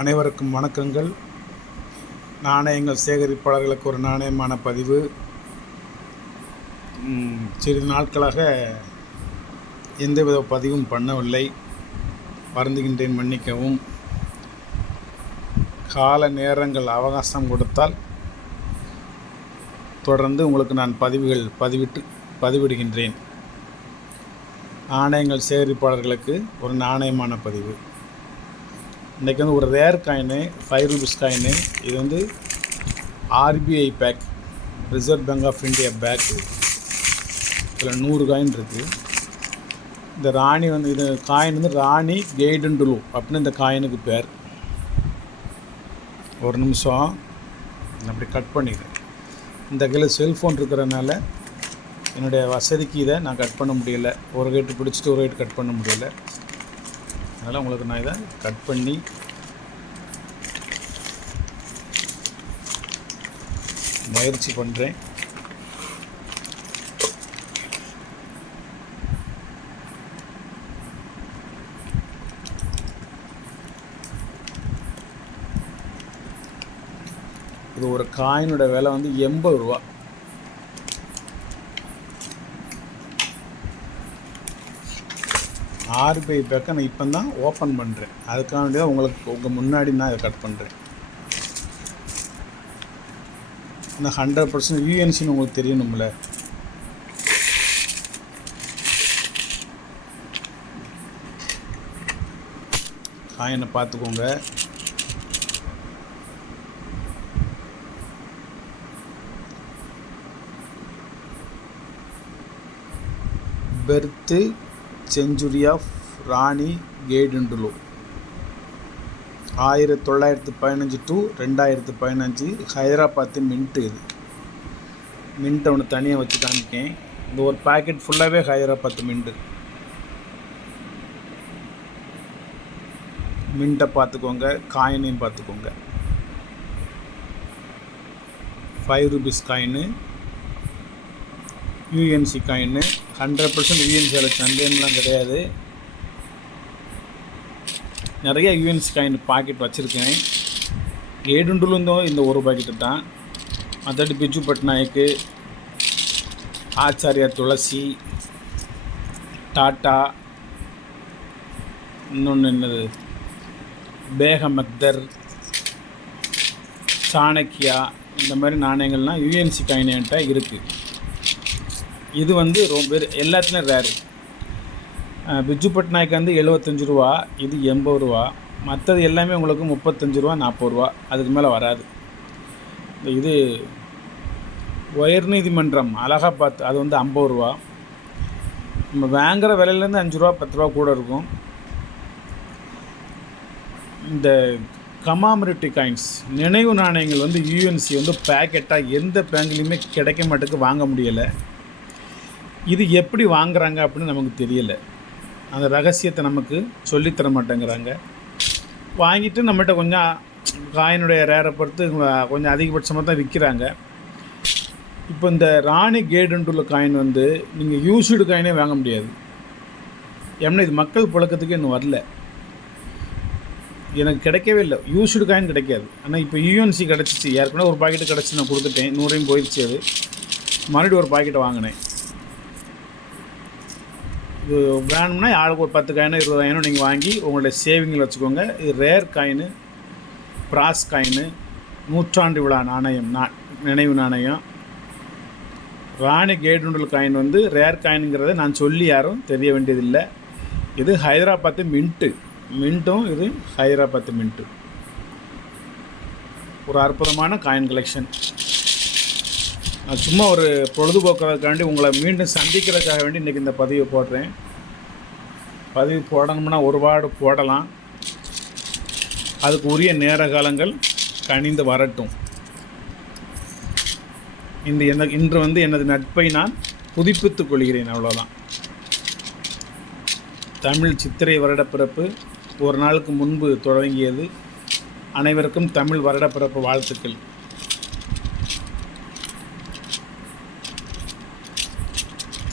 அனைவருக்கும் வணக்கங்கள். நாணயங்கள் சேகரிப்பாளர்களுக்கு ஒரு நாணயமான பதிவு. சிறிது நாட்களாக எந்தவித பதிவும் பண்ணவில்லை, வருந்துகின்றேன், மன்னிக்கவும். கால நேரங்கள் அவகாசம் கொடுத்தால் தொடர்ந்து உங்களுக்கு நான் பதிவிடுகின்றேன். நாணயங்கள் சேகரிப்பாளர்களுக்கு ஒரு நாணயமான பதிவு. இன்றைக்கி வந்து ஒரு ரேர் காயினு, 5 ரூபீஸ் காயினு. இது வந்து RBI back, reserve bank of India back. இதில் 100 காயின் இருக்குது. இந்த ராணி வந்து இது காயின் வந்து ராணி கெய்டண்டுலு அப்படின்னு இந்த காயினுக்கு பேர். ஒரு நிமிஷம் அப்படி கட் பண்ணிடுறேன். இந்த கையில் செல்ஃபோன் இருக்கிறதுனால என்னுடைய வசதிக்கு இதை நான் கட் பண்ண முடியலை. ஒரு கைட்டு பிடிச்சிட்டு ஒரு கைட்டு கட் பண்ண முடியலை. அதனால் உங்களுக்கு நான் இதை கட் பண்ணி முயற்சி பண்ணுறேன். இது ஒரு காயினோட விலை வந்து 80 ரூபா. ஆர்பிஐ பேக்கை நான் இப்போ தான் ஓப்பன் பண்ணுறேன். அதுக்காக வேண்டியதான் உங்களுக்கு உங்கள் முன்னாடி நான் இதை கட் பண்ணுறேன். நான் 100% யூஎன்சின்னு உங்களுக்கு தெரியணும்ல. காயினை பார்த்துக்கோங்க. Birth century of Rani Gaidinliu 1915 to 2015 Hyderabad mint. இது மின்ட்டை ஒன்று தனியாக வச்சு காமிக்கேன். இந்த ஒரு பேக்கெட் ஃபுல்லாகவே ஹைதராபாத்து மின்ட்டை பார்த்துக்கோங்க, காயினையும் பார்த்துக்கோங்க. 5 rupees coin, UNC coin. 100% UNC. அதில் சந்தேகம்லாம் கிடையாது. நிறைய யூஎன்சி காயின் பாக்கெட் வச்சுருக்கேன். கெய்டண்டுலுந்தோ இந்த ஒரு பாக்கெட்டு தான். மற்றபடி பிஜு பட்நாயக்கு, ஆச்சாரியா துளசி, டாட்டா, இன்னொன்று என்னது பேகம் அக்தர், சாணக்கியா, இந்த மாதிரி நாணயங்கள்லாம் யூஎன்சி காயின் என்கிட்ட இருக்குது. இது வந்து ரொம்ப பேர் எல்லாத்துலேயும் ரேரு. பிஜு பட்நாயக் வந்து 75 ரூபா, இது 80 ரூபா. மற்றது எல்லாமே உங்களுக்கு 35 ரூபா, 40 ரூபா, அதுக்கு மேலே வராது. இது உயர் நீதிமன்றம் அலகாபாத், அது வந்து 50 ரூபா. நம்ம வாங்குகிற விலையிலேருந்து 5 ரூபா 10 ரூபா கூட இருக்கும். இந்த கமாமரேட்டிவ் காயின்ஸ், நினைவு நாணயங்கள் வந்து யூஎன்சி வந்து பேக்கெட்டாக எந்த பேங்க்லேயுமே கிடைக்க மாட்டேக்கு, வாங்க முடியலை. இது எப்படி வாங்குறாங்க அப்படின்னு நமக்கு தெரியலை. அந்த ரகசியத்தை நமக்கு சொல்லித்தர மாட்டேங்கிறாங்க. வாங்கிட்டு நம்மகிட்ட கொஞ்சம் காயினுடைய ரேரை பொறுத்து கொஞ்சம் அதிகபட்சமாக தான் விற்கிறாங்க. இப்போ இந்த ராணி கெய்டண்டுலு காயின் வந்து நீங்கள் யூஸ்டு காயினே வாங்க முடியாது. ஏன்னா இது மக்கள் புழக்கத்துக்கு இன்னும் வரல, எனக்கு கிடைக்கவே இல்லை. யூஸ்டு காயின் கிடைக்காது. ஆனால் இப்போ யூஎன்சி கிடச்சிச்சு. ஏற்கனவே ஒரு பாக்கெட்டு கிடச்சி நான் கொடுத்துட்டேன். 100 போயிடுச்சு. அது மறுபடியும் ஒரு பாக்கெட்டை வாங்கினேன். இது வேணும்னா ஆளுக்கு ஒரு 10 காயினோ 20 காயினோ நீங்கள் வாங்கி உங்களுடைய சேவிங்கில் வச்சுக்கோங்க. இது ரேர் காயினு, பிராஸ் காயினு, நூற்றாண்டு விழா நாணயம், நினைவு நாணயம். ராணி கெய்டண்டுலு காயின் வந்து ரேர் காயினுங்கிறத நான் சொல்லி யாரும் தெரிய வேண்டியதில்லை. இது ஹைதராபாத்து மின்ட்டும் இது ஹைதராபாத்து மின்ட்டு. ஒரு அற்புதமான காயின் கலெக்ஷன். நான் சும்மா ஒரு பொழுதுபோக்குறதுக்காண்டி உங்களை மீண்டும் சந்திக்கிறதுக்காக வேண்டி இன்றைக்கி இந்த பதிவை போடுறேன். பதிவு போடணும்னா ஒரு வார்டு போடலாம். அதுக்கு உரிய நேர காலங்கள் கனிந்து வரட்டும். இன்று வந்து எனது நட்பை நான் புதுப்பித்துக் கொள்கிறேன், அவ்வளோதான். தமிழ் சித்திரை வருடப்பிறப்பு ஒரு நாளுக்கு முன்பு தொடங்கியது. அனைவருக்கும் தமிழ் வருடப்பிறப்பு வாழ்த்துக்கள்.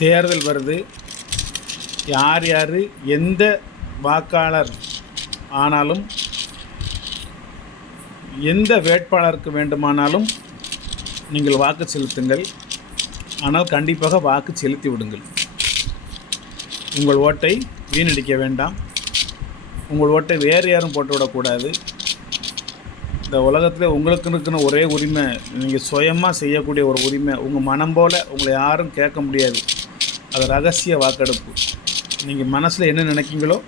தேர்தல் வருது. யார் எந்த வாக்காளர் ஆனாலும் எந்த வேட்பாளருக்கு வேண்டுமானாலும் நீங்கள் வாக்கு செலுத்துங்கள். ஆனால் கண்டிப்பாக வாக்கு செலுத்தி விடுங்கள். உங்கள் ஓட்டை வீணடிக்க வேண்டாம். உங்கள் ஓட்டை வேறு யாரும் போட்டு விடக்கூடாது. இந்த உலகத்தில் உங்களுக்கு இருக்கிற ஒரே உரிமை, நீங்கள் சுயமாக செய்யக்கூடிய ஒரு உரிமை. உங்கள் மனம் போல் உங்களை யாரும் கேட்க முடியாது. அது ரகசிய வாக்கெடுப்பு. நீங்கள் மனசில் என்ன நினைக்கிங்களோ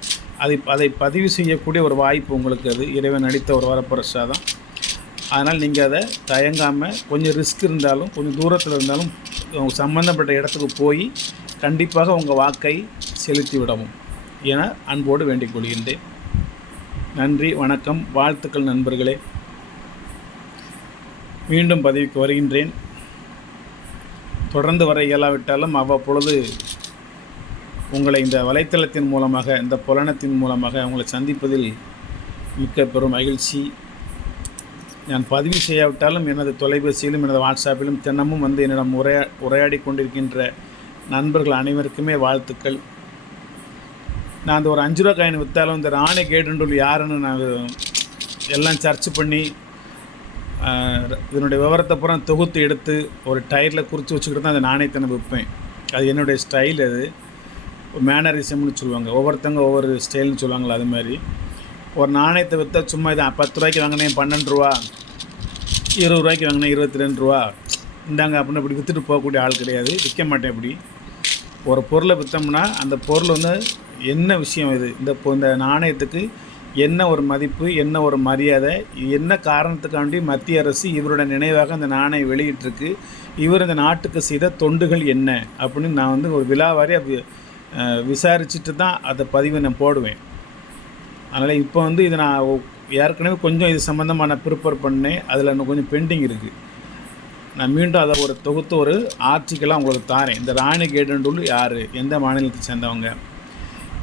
அதை பதிவு செய்யக்கூடிய ஒரு வாய்ப்பு உங்களுக்கு. அது இறைவன் அளித்த ஒரு வரப்பிரசாதம். அதனால் நீங்கள் அதை தயங்காமல், கொஞ்சம் ரிஸ்க் இருந்தாலும், கொஞ்சம் தூரத்தில் இருந்தாலும் சம்பந்தப்பட்ட இடத்துக்கு போய் கண்டிப்பாக உங்கள் வாக்கை செலுத்தி விடவும் என அன்போடு வேண்டிக் கொள்கின்றேன். நன்றி, வணக்கம், வாழ்த்துக்கள் நண்பர்களே. மீண்டும் பதிவுக்கு வருகின்றேன். தொடர்ந்து வர இயலாவிட்டாலும் அவ்வப்பொழுது உங்களை இந்த வலைத்தளத்தின் மூலமாக, இந்த புலனத்தின் மூலமாக உங்களை சந்திப்பதில் மிக்க பெரும் மகிழ்ச்சி. நான் பதிவு செய்யாவிட்டாலும் எனது தொலைபேசியிலும் எனது வாட்ஸ்அப்பிலும் தினமும் வந்து என்னிடம் உரையாடி கொண்டிருக்கின்ற நண்பர்கள் அனைவருக்குமே வாழ்த்துக்கள். நான் அந்த ஒரு 5 ரூபா காயின் விற்றாலும் இந்த ராணி கேடுண்டூல் யாருன்னு நான் எல்லாம் சர்ச் பண்ணி இதனுடைய விவரத்தை பூரா தொகுத்து எடுத்து ஒரு டயரில் குறித்து வச்சுக்கிட்டு தான் அந்த நாணயத்தை நான் விற்பேன். அது என்னுடைய ஸ்டைல். அது மேனரிசம்னு சொல்லுவாங்க. ஒவ்வொருத்தவங்க ஒவ்வொரு ஸ்டைல்னு சொல்லுவாங்களா. அது மாதிரி ஒரு நாணயத்தை விற்றா சும்மா இதை 10 ரூபாய்க்கு வாங்கினேன் 12 ரூபா, 20 ரூபாய்க்கு வாங்கினேன் 22 ரூபா இந்தாங்க அப்படின்னு இப்படி விற்றுட்டு போகக்கூடிய ஆள் கிடையாது. விற்க மாட்டேன். இப்படி ஒரு பொருளை விற்றோம்னா அந்த பொருள் வந்து என்ன விஷயம், இது இந்த நாணயத்துக்கு என்ன ஒரு மதிப்பு, என்ன ஒரு மரியாதை, என்ன காரணத்துக்காண்டி மத்திய அரசு இவரோட நினைவாக அந்த நாணயம் வெளியிட்டிருக்கு, இவர் இந்த நாட்டுக்கு செய்த தொண்டுகள் என்ன அப்படின்னு நான் வந்து ஒரு விழாவாரியாக விசாரிச்சுட்டு தான் அதை பதிவை நான் போடுவேன். அதனால் இப்போ வந்து இதை நான் ஏற்கனவே கொஞ்சம் இது சம்மந்தமாக நான் ப்ரிப்பேர் பண்ணேன். அதில் இன்னும் கொஞ்சம் பெண்டிங் இருக்குது. நான் மீண்டும் அதை ஒரு தொகுத்து ஒரு ஆர்டிக்கலாக உங்களுக்கு தாரேன். இந்த ராணி கேடுண்டூல் யார், எந்த மாநிலத்தை சேர்ந்தவங்க,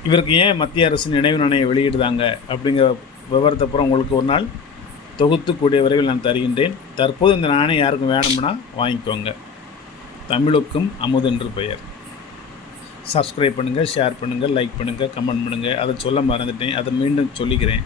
இவருக்கு ஏன் மத்திய அரசு நினைவு நாணயம் வெளியிடுதாங்க அப்படிங்கிற விவரத்தை அப்புறம் உங்களுக்கு ஒரு நாள் தொகுத்து கூடிய விரைவில் நான் தருகின்றேன். தற்போது இந்த நாணயம் யாருக்கும் வேணும்னா வாங்கிக்கோங்க. தமிழுக்கும் அமுதென்று பெயர். சப்ஸ்கிரைப் பண்ணுங்கள், ஷேர் பண்ணுங்கள், லைக் பண்ணுங்கள், கமெண்ட் பண்ணுங்கள். அதை சொல்ல மறந்துட்டேன், அதை மீண்டும் சொல்லிக்கிறேன்.